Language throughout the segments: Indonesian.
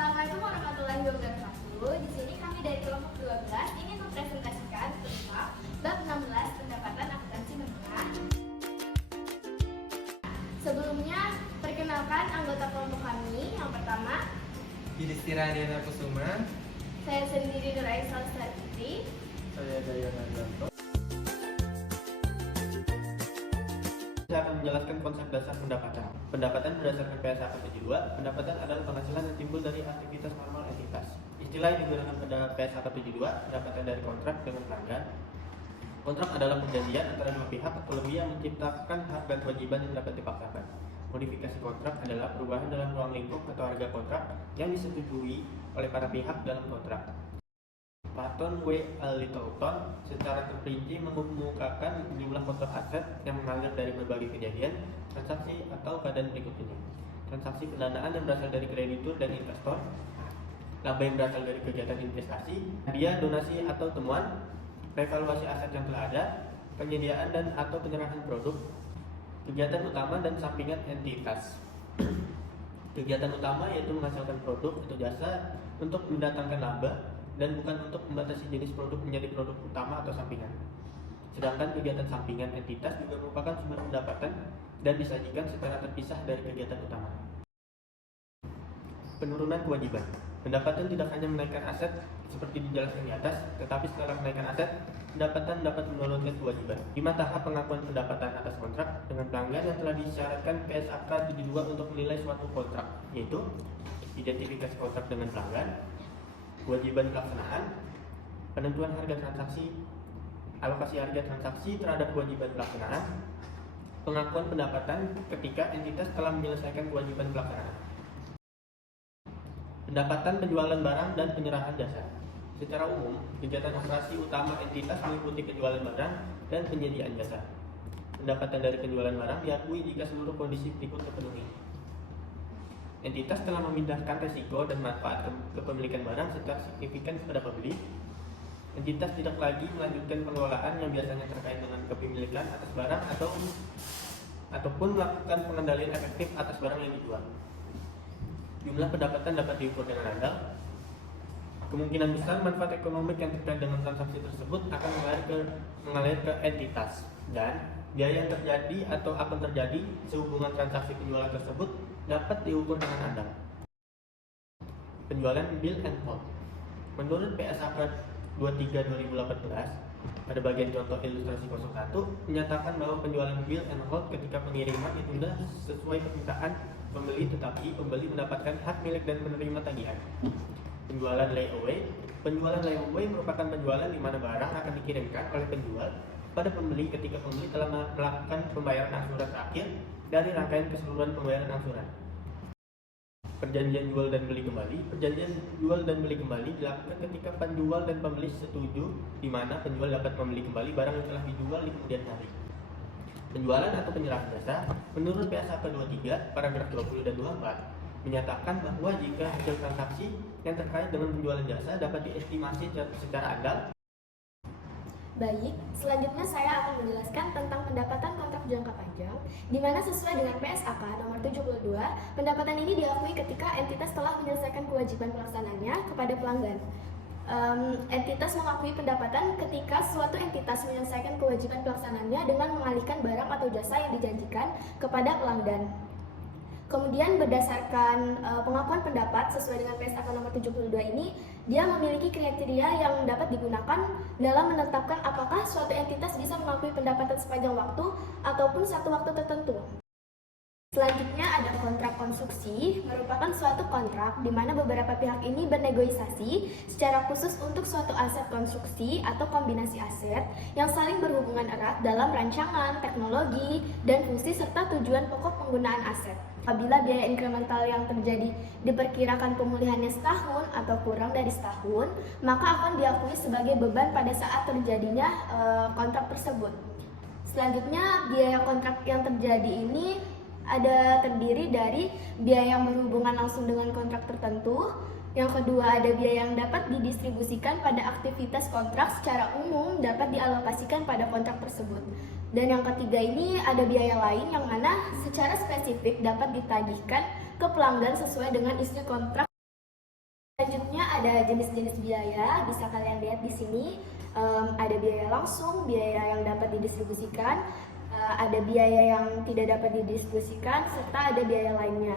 Assalamualaikum warahmatullahi wabarakatuh. Di sini kami dari kelompok 12 ingin mempresentasikan tentang bab 16 pendapatan akuntansi menengah. Sebelumnya, perkenalkan anggota kelompok kami. Yang pertama, Yudhistira Diana Kusuma. saya sendiri Nur Aisyah Lestari. Saya Dayan Aryanto. Saya akan menjelaskan konsep dasar pendapatan. Pendapatan berdasarkan PSAK 72, pendapatan adalah penghasilan yang timbul dari aktivitas normal entitas. Istilah yang digunakan pada PSAK 72, pendapatan dari kontrak dengan pelanggan. Kontrak adalah perjanjian antara dua pihak atau lebih yang menciptakan hak dan kewajiban yang dapat dipaksakan. Modifikasi kontrak adalah perubahan dalam ruang lingkup atau harga kontrak yang disetujui oleh para pihak dalam kontrak. Patton W. Littleton secara terperinci mengemukakan jumlah kontrak aset yang mengalir dari berbagai kejadian, transaksi atau keadaan berikut ini. Transaksi pendanaan yang berasal dari kreditur dan investor, laba yang berasal dari kegiatan investasi, hadiah, donasi atau temuan, revaluasi aset yang telah ada, penyediaan dan atau penyerahan produk, kegiatan utama dan sampingan entitas. Kegiatan utama yaitu menghasilkan produk atau jasa untuk mendatangkan laba dan bukan untuk membatasi jenis produk menjadi produk utama atau sampingan. Sedangkan kegiatan sampingan entitas juga merupakan sumber pendapatan dan disajikan secara terpisah dari kegiatan utama. Penurunan kewajiban. Pendapatan tidak hanya menaikkan aset seperti dijelaskan di atas, tetapi setelah menaikkan aset, pendapatan dapat menurunkan kewajiban. 5 tahap pengakuan pendapatan atas kontrak dengan pelanggan yang telah disyaratkan PSAK 72 untuk menilai suatu kontrak, yaitu identifikasi kontrak dengan pelanggan, kewajiban pelaksanaan, penentuan harga transaksi, alokasi harga transaksi terhadap kewajiban pelaksanaan, pengakuan pendapatan ketika entitas telah menyelesaikan kewajiban pelaksanaan. Pendapatan penjualan barang dan penyerahan jasa. Secara umum, kegiatan operasi utama entitas meliputi penjualan barang dan penyediaan jasa. Pendapatan dari penjualan barang diakui jika seluruh kondisi berikut terpenuhi. Entitas telah memindahkan resiko dan manfaat kepemilikan barang secara signifikan kepada pembeli. Entitas tidak lagi melanjutkan pengelolaan yang biasanya terkait dengan kepemilikan atas barang ataupun melakukan pengendalian efektif atas barang yang dijual. Jumlah pendapatan dapat diukur dengan andal. Kemungkinan besar manfaat ekonomi yang terkait dengan transaksi tersebut akan mengalir ke entitas, dan biaya yang terjadi atau akan terjadi sehubungan transaksi penjualan tersebut dapat diukur dengan andal. Penjualan bill and hold. Menurut PSAK 23/2018, pada bagian contoh ilustrasi 01 menyatakan bahwa penjualan bill and hold ketika pengiriman ditunda sesuai permintaan pembeli, tetapi pembeli mendapatkan hak milik dan menerima tagihan. Penjualan layaway. Penjualan layaway merupakan penjualan di mana barang akan dikirimkan oleh penjual pada pembeli ketika pembeli telah melakukan pembayaran angsuran terakhir dari rangkaian keseluruhan pembayaran angsuran. Perjanjian jual dan beli kembali. Perjanjian jual dan beli kembali dilakukan ketika penjual dan pembeli setuju, di mana penjual dapat membeli kembali barang yang telah dijual di kemudian hari. Penjualan atau penyerahan jasa. Menurut PSAK 23 paragraf 20 dan 24 menyatakan bahwa jika hasil transaksi yang terkait dengan penjualan jasa dapat diestimasi secara andal. Baik, selanjutnya saya akan menjelaskan tentang pendapatan kontrak jangka panjang, di mana sesuai dengan PSAK nomor 72, pendapatan ini diakui ketika entitas telah menyelesaikan kewajiban pelaksanaannya kepada pelanggan. Entitas mengakui pendapatan ketika suatu entitas menyelesaikan kewajiban pelaksanaannya dengan mengalihkan barang atau jasa yang dijanjikan kepada pelanggan. Kemudian berdasarkan pengakuan pendapat sesuai dengan PSAK nomor 72 ini, dia memiliki kriteria yang dapat digunakan dalam menetapkan apakah suatu entitas bisa mengakui pendapatan sepanjang waktu ataupun satu waktu tertentu. Selanjutnya ada kontrak konstruksi, merupakan suatu kontrak di mana beberapa pihak ini bernegosiasi secara khusus untuk suatu aset konstruksi atau kombinasi aset yang saling berhubungan erat dalam rancangan, teknologi, dan fungsi serta tujuan pokok penggunaan aset. Apabila biaya inkremental yang terjadi diperkirakan pemulihannya setahun atau kurang dari setahun, maka akan diakui sebagai beban pada saat terjadinya kontrak tersebut. Selanjutnya, biaya kontrak yang terjadi ini terdiri dari biaya yang berhubungan langsung dengan kontrak tertentu. Yang kedua, ada biaya yang dapat didistribusikan pada aktivitas kontrak secara umum dapat dialokasikan pada kontrak tersebut. Dan yang ketiga ini ada biaya lain yang mana secara spesifik dapat ditagihkan ke pelanggan sesuai dengan isi kontrak Selanjutnya ada jenis-jenis biaya, bisa kalian lihat di sini. Ada biaya langsung, biaya yang dapat didistribusikan, ada biaya yang tidak dapat didistribusikan, serta ada biaya lainnya.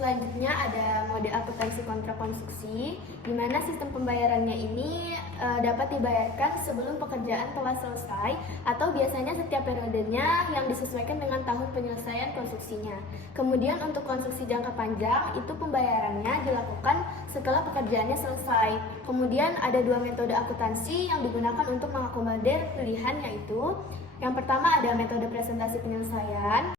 Selanjutnya ada mode akuntansi kontrak konstruksi, di mana sistem pembayarannya ini dapat dibayarkan sebelum pekerjaan telah selesai atau biasanya setiap periodenya yang disesuaikan dengan tahun penyelesaian konstruksinya. Kemudian untuk konstruksi jangka panjang itu pembayarannya dilakukan setelah pekerjaannya selesai. Kemudian ada dua metode akuntansi yang digunakan untuk mengakomodir pilihan, yaitu yang pertama ada metode presentasi penyelesaian.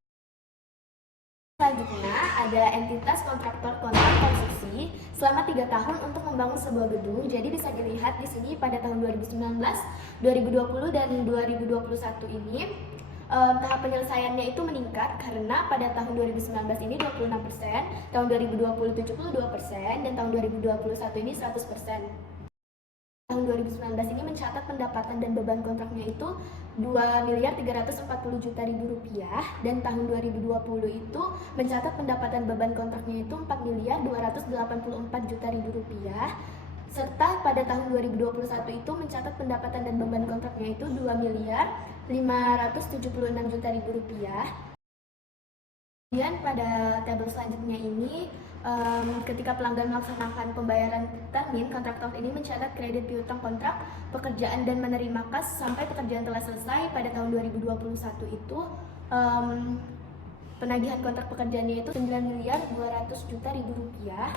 Selanjutnya ada entitas kontraktor kontrak konstruksi selama 3 tahun untuk membangun sebuah gedung. Jadi bisa dilihat di sini pada tahun 2019, 2020 dan 2021 ini tahap penyelesaiannya itu meningkat karena pada tahun 2019 ini 26%, tahun 2020 72% dan tahun 2021 ini 100%. Tahun 2019 ini mencatat pendapatan dan beban kontraknya itu 2.340 juta rupiah, dan tahun 2020 itu mencatat pendapatan beban kontraknya itu 4.284 juta rupiah, serta pada tahun 2021 itu mencatat pendapatan dan beban kontraknya itu 2.576 juta rupiah. Kemudian pada tabel selanjutnya ini, ketika pelanggan melaksanakan pembayaran termin, kontraktor ini mencatat kredit piutang kontrak pekerjaan dan menerima kas sampai pekerjaan telah selesai. Pada tahun 2021 itu penagihan kontrak pekerjaannya itu 9.200 juta rupiah,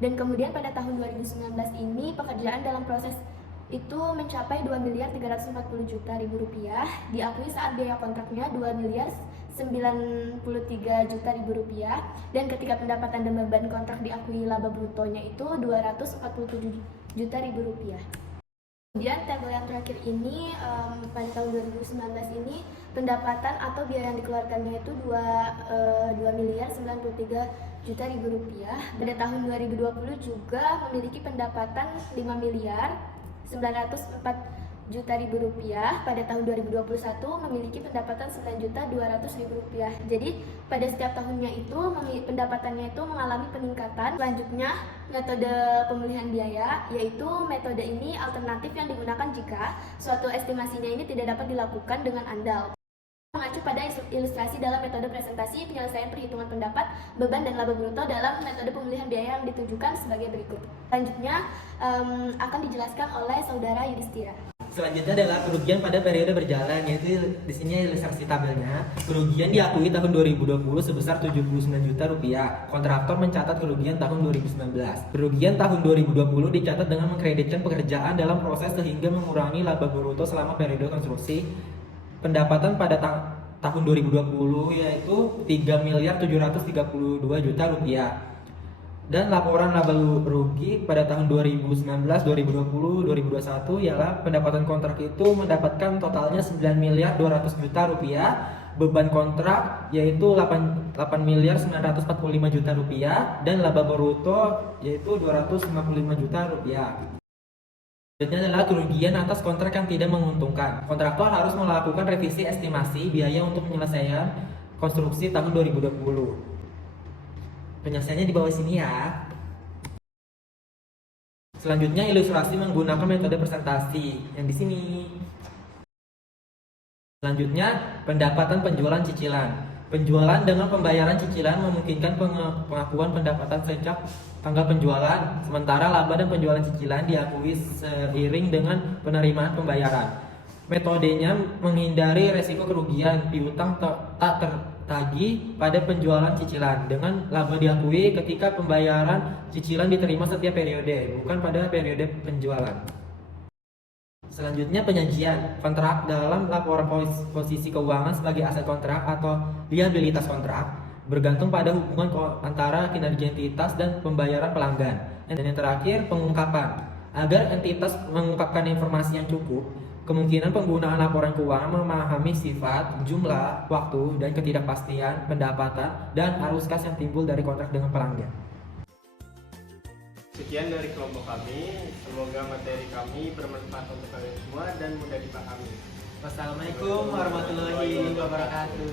dan kemudian pada tahun 2019 ini pekerjaan dalam proses itu mencapai 2.340 juta rupiah, diakui saat biaya kontraknya 2.093 juta rupiah, dan ketika pendapatan dan beban kontrak diakui laba brutonya itu 247 juta rupiah. Kemudian tabel yang terakhir ini, pada tahun 2019 ini pendapatan atau biaya yang dikeluarkannya itu 2.093 juta rupiah. Pada tahun 2020 juga memiliki pendapatan 5.904 juta rupiah. Pada tahun 2021 memiliki pendapatan 9.200.000 rupiah. Jadi pada setiap tahunnya itu pendapatannya itu mengalami peningkatan. Selanjutnya metode pemulihan biaya, yaitu metode ini alternatif yang digunakan jika suatu estimasinya ini tidak dapat dilakukan dengan andal. Mengacu pada ilustrasi dalam metode presentasi penyelesaian perhitungan pendapat, beban dan laba bruto dalam metode pemulihan biaya yang ditunjukkan sebagai berikut. Selanjutnya akan dijelaskan oleh saudara Yudhistira. Selanjutnya adalah kerugian pada periode berjalan, yaitu di sini ilustrasi tabelnya. Kerugian diakui tahun 2020 sebesar 79 juta rupiah. Kontraktor mencatat kerugian tahun 2019. Kerugian tahun 2020 dicatat dengan mengkreditkan pekerjaan dalam proses sehingga mengurangi laba bruto selama periode konstruksi. Pendapatan pada tahun 2020 yaitu 3.732 juta rupiah. Dan laporan laba rugi pada tahun 2019, 2020, 2021 ialah pendapatan kontrak itu mendapatkan totalnya 9.200 juta rupiah, beban kontrak yaitu 8.945 juta rupiah, dan laba bruto yaitu 255 juta rupiah. Selanjutnya adalah kerugian atas kontrak yang tidak menguntungkan. Kontraktor harus melakukan revisi estimasi biaya untuk penyelesaian konstruksi tahun 2020. Penyelesaiannya di bawah sini ya. Selanjutnya ilustrasi menggunakan metode presentasi yang di sini. Selanjutnya pendapatan penjualan cicilan. Penjualan dengan pembayaran cicilan memungkinkan pengakuan pendapatan sejak tanggal penjualan, sementara laba dan penjualan cicilan diakui seiring dengan penerimaan pembayaran. Metodenya menghindari resiko kerugian piutang tak tertagih pada penjualan cicilan, dengan laba diakui ketika pembayaran cicilan diterima setiap periode, bukan pada periode penjualan. Selanjutnya penyajian kontrak dalam laporan posisi keuangan sebagai aset kontrak atau liabilitas kontrak bergantung pada hubungan antara kinerja entitas dan pembayaran pelanggan. Dan yang terakhir pengungkapan. Agar entitas mengungkapkan informasi yang cukup, kemungkinan penggunaan laporan keuangan memahami sifat, jumlah, waktu, dan ketidakpastian pendapatan dan arus kas yang timbul dari kontrak dengan pelanggan. Sekian dari kelompok kami, semoga materi kami bermanfaat untuk kalian semua dan mudah dipahami. Wassalamualaikum warahmatullahi wabarakatuh.